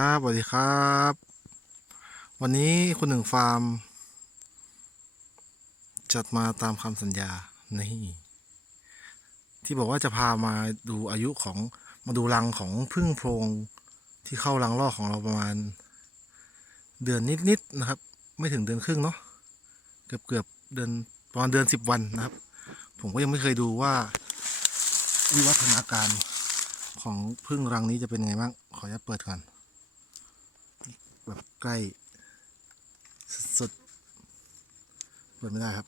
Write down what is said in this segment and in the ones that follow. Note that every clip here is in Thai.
ครับสวัสดีครับ วันนี้คุณหนึ่งฟาร์ม จัดมาตามคำสัญญานี่ที่บอกว่าจะพามาดูอายุของมาดูรังของพึ่งโพรงที่เข้ารังลอกของเราประมาณ เดือนนิดๆนะครับ ไม่ถึงเดือนครึ่งเนาะเกือบเกือบๆเดือนประมาณเดือนสิบวันนะครับ ผมก็ยังไม่เคยดูว่า วิวัฒนาการของพึ่งรังนี้จะเป็นยังไงบ้างขออนุญาตเปิดก่อน แบบใกล้สุดๆเปิดไม่ได้ครับ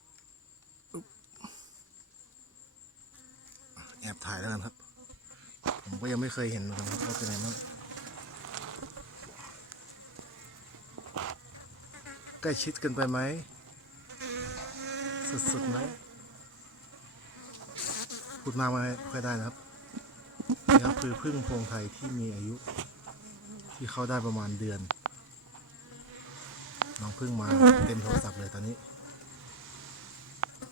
แอบถ่ายแล้วกันครับ ผมก็ยังไม่เคยเห็นเหมือนกันครับว่าเป็นยังไงบ้างใกล้ชิดเกันไปไหมสุดๆไหมพูดมากไม่ค่อยได้นะครับนี่ครับคือพึ่งพรงไทยที่มีอายุ ที่เข้าได้ประมาณเดือน น้องพึ่งมาเต็มโทรศัพท์เลยตอนนี้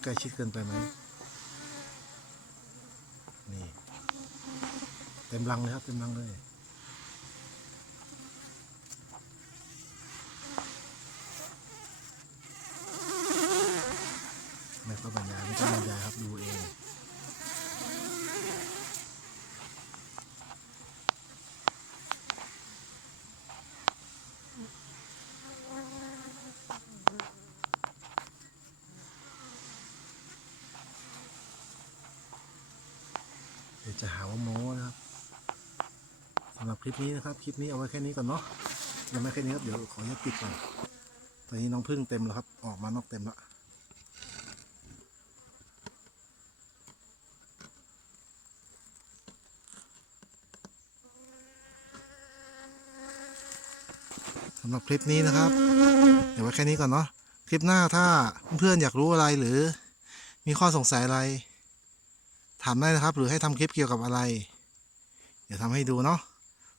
ใกล้ชิดเกินไปไหมนี่เต็มรังเลยครับเต็มรังเลยไม่ต้องบรรยายไม่ต้องบรรยายครับดูเอง เดี๋ยวจะหาว่าโม้นะครับสำหรับคลิปนี้นะครับ คลิปนี้เอาไว้แค่นี้ก่อนเนาะยังไม่แค่นี้ครับ เดี๋ยวขออนุญาตปิดก่อน ตอนนี้น้องพึ่งเต็มแล้วครับ ออกมานอกเต็มแล้วสำหรับคลิปนี้นะครับ เดี๋ยวไว้แค่นี้ก่อนเนาะ คลิปหน้าถ้าเพื่อนๆอยากรู้อะไรหรือ มีข้อสงสัยอะไร ถามได้นะครับ หรือให้ทำคลิปเกี่ยวกับอะไร เดี๋ยวทำให้ดูเนาะ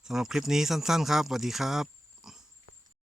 สำหรับคลิปนี้สั้น ๆ ครับสวัสดีครับ